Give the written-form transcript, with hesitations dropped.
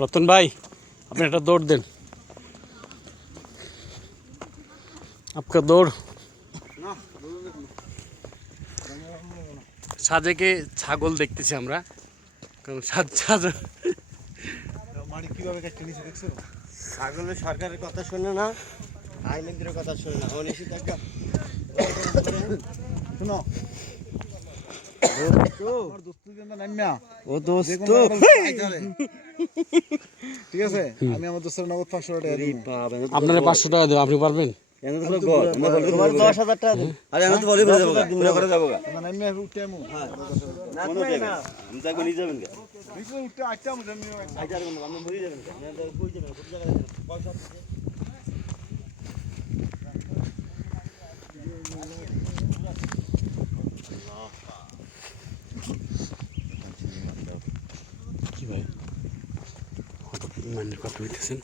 রতন ভাই আপনি একটা দৌড় দেন, আপনার দৌড়। সাজেকে ছাগল দেখতেছি আমরা, কারণ কিভাবে কাটতে নিচে দেখছো? ছাগলের সরকারের কথা শোনে না, আইনদের কথা শোনে না। ও নিশ্চিত একটা শোনো ঠিক আছে, আমি আমার দোস্তের নগদ 500 টাকা দিব। আপনারা 500 টাকা দেবো, আপনি পারবেন? তোমার 10,000 টাকা দিন। আরে আমি তো বলি বলে যাবো, করে যাবো। নাইমা উঠতে আমু আমি তাকে নিয়ে যাবেন কে? নিচে উঠতে আইতে আমু জানি আইতে আর আমি মরে যাবেন কে? আমি তো কই যাবেন, কোন জায়গায় যাবেন? পয়সা দিতে। কি ভাই, হঠাৎ মানের কথা হইতেছেন?